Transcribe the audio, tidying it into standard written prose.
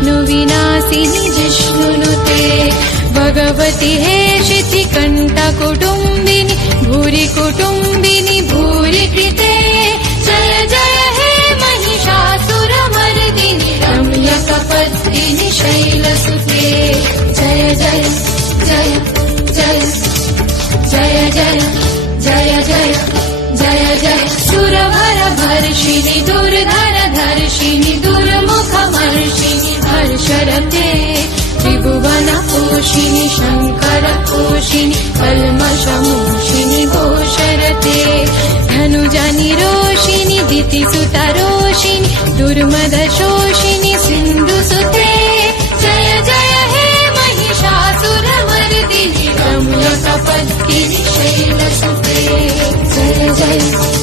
विष्णुविनाशिनि जिष्णुनुते भगवति हे शितिकण्ठकुटुम्बिनि भूरि कुटुम्बिनि भूरि कृते जय जय हे महिषासुरमर्दिनि रम्यकपत्तिनि शैलसुते जय जय जय जय जय जय जय जय जय जय सुरभरभर्षिणि दुर्धरधर्षिणि दुर्मुखमर्षिणि हर्षरते त्रिभुवनपोषिणि शङ्करपोषिणि कल्मषमोषिणि घोषरते धनुजनिरोषिणि दितिसुतरोषिणि दुर्मदशोषिणि सिन्धुसुते जय जय हे महिषासुरमर्दिनि रम्यकपत्तिनि शैलसुते जय जय